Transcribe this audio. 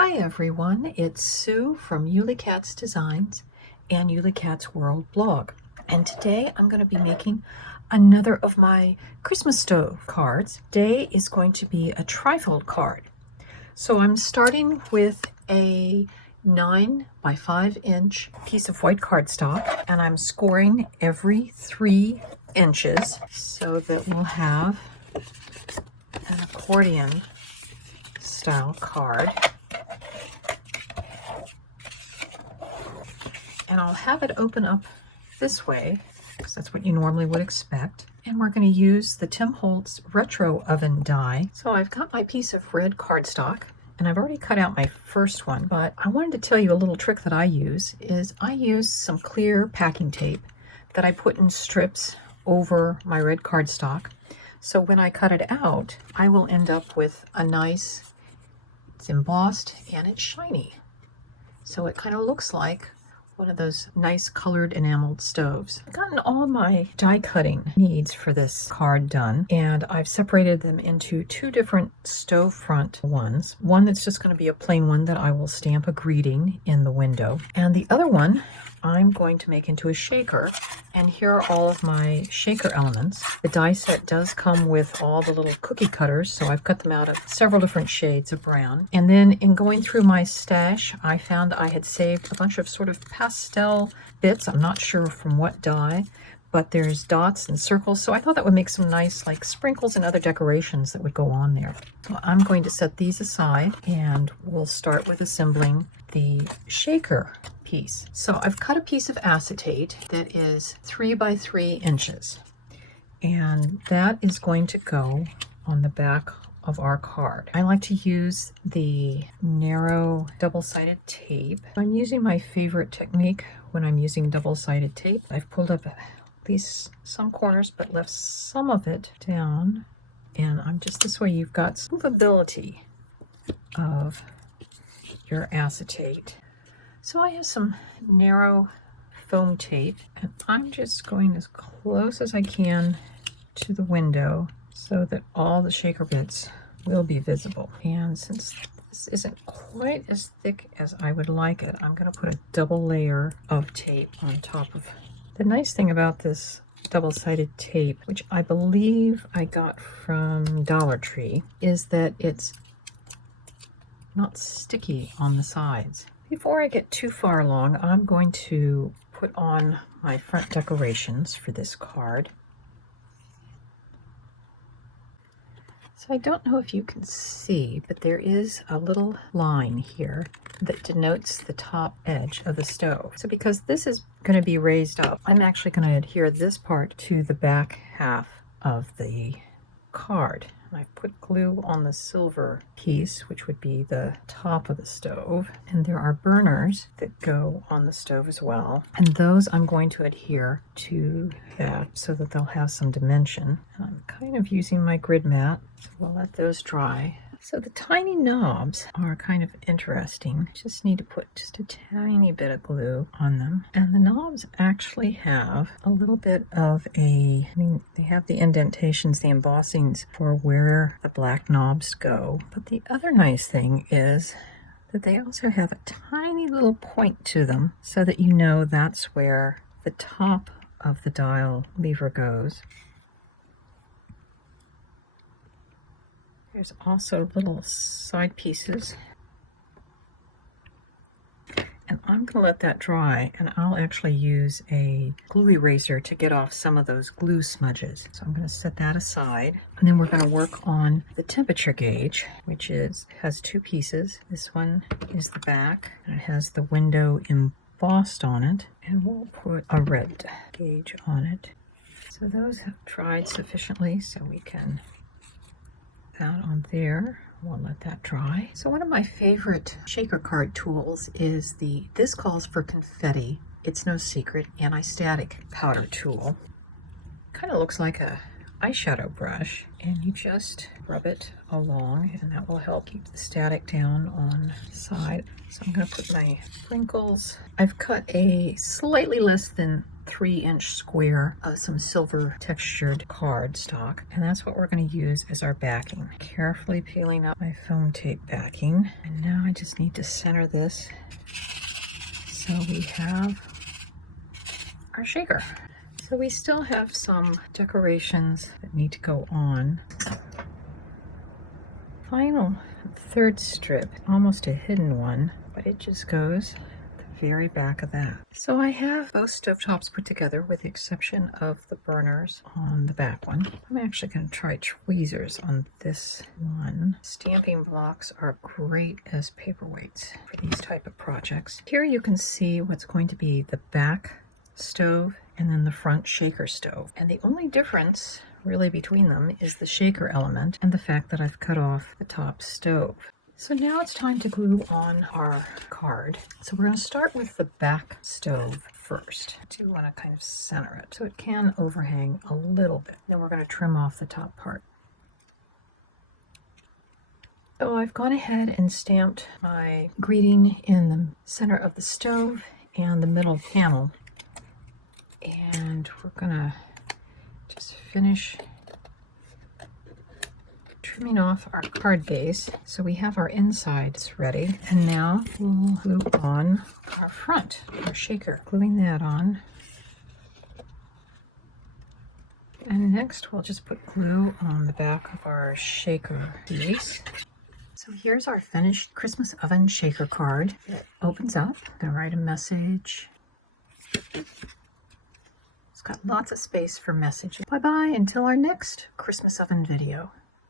Hi everyone, it's Sue from Ullycats Designs and Ullycat'sworld blog. And today I'm going to be making another of my Christmas stove cards. Today is going to be a trifold card. So I'm starting with a 9 by 5 inch piece of white cardstock, and I'm scoring every 3 inches so that we'll have an accordion style card. And I'll have it open up this way, because that's what you normally would expect. And we're going to use the Tim Holtz retro oven die. So I've got my piece of red cardstock, and I've already cut out my first one, but I wanted to tell you a little trick that I use some clear packing tape that I put in strips over my red cardstock. So when I cut it out, I will end up with a nice, it's embossed and it's shiny. So it kind of looks like one of those nice colored enameled stoves. I've gotten all my die cutting needs for this card done, and I've separated them into 2 different stove front ones. One that's just going to be a plain one that I will stamp a greeting in the window, and the other one I'm going to make into a shaker. And here are all of my shaker elements. The die set does come with all the little cookie cutters, so I've cut them out of several different shades of brown. And then in going through my stash, I found I had saved a bunch of sort of pastel bits. I'm not sure from what die, but there's dots and circles, so I thought that would make some nice like sprinkles and other decorations that would go on there. So I'm going to set these aside, and we'll start with assembling the shaker piece. So I've cut a piece of acetate that is 3 by 3 inches, and that is going to go on the back of our card. I like to use the narrow double-sided tape. I'm using my favorite technique when I'm using double-sided tape. I've pulled up at least some corners but left some of it down, and I'm just this way you've got movability of your acetate. So I have some narrow foam tape, and I'm just going as close as I can to the window so that all the shaker bits will be visible. And since this isn't quite as thick as I would like it, I'm going to put a double layer of tape on top of it. The nice thing about this double-sided tape, which I believe I got from Dollar Tree, is that it's not sticky on the sides. Before I get too far along, I'm going to put on my front decorations for this card. So I don't know if you can see, but there is a little line here that denotes the top edge of the stove. So because this is going to be raised up, I'm actually going to adhere this part to the back half of the card. I've put glue on the silver piece, which would be the top of the stove. And there are burners that go on the stove as well. And those I'm going to adhere to that so that they'll have some dimension. And I'm kind of using my grid mat, so we'll let those dry. So the tiny knobs are kind of interesting. Just need to put just a tiny bit of glue on them. And the knobs actually have a little bit of they have the indentations, the embossings for where the black knobs go. But the other nice thing is that they also have a tiny little point to them so that you know that's where the top of the dial lever goes. There's also little side pieces, and I'm going to let that dry, and I'll actually use a glue eraser to get off some of those glue smudges. So I'm going to set that aside, and then we're going to work on the temperature gauge, which has 2 pieces. This one is the back, and it has the window embossed on it, and we'll put a red gauge on it. So those have dried sufficiently, so we can that on there. We'll let that dry. So one of my favorite shaker card tools is this calls for confetti. It's no secret, anti-static powder tool. Kind of looks like a eyeshadow brush and you just rub it along, and that will help keep the static down on the side. So I'm going to put my wrinkles. I've cut a slightly less than 3-inch square of some silver textured cardstock, and that's what we're going to use as our backing. Carefully peeling up my foam tape backing, and now I just need to center this so we have our shaker. So we still have some decorations that need to go on. Final third strip, almost a hidden one, but it just goes at the very back of that. So I have both stovetops put together with the exception of the burners on the back one. I'm actually going to try tweezers on this one. Stamping blocks are great as paperweights for these type of projects. Here you can see what's going to be the back stove and then the front shaker stove. And the only difference really between them is the shaker element and the fact that I've cut off the top stove. So now it's time to glue on our card. So we're going to start with the back stove first. I do want to kind of center it so it can overhang a little bit. Then we're going to trim off the top part. So I've gone ahead and stamped my greeting in the center of the stove and the middle panel. And we're gonna just finish trimming off our card base so we have our insides ready. And now we'll glue on our front, our shaker, gluing that on. And next we'll just put glue on the back of our shaker base. So here's our finished Christmas oven shaker card. It opens up. I'm gonna write a message. It's got lots of space for messages. Bye-bye until our next Christmas oven video.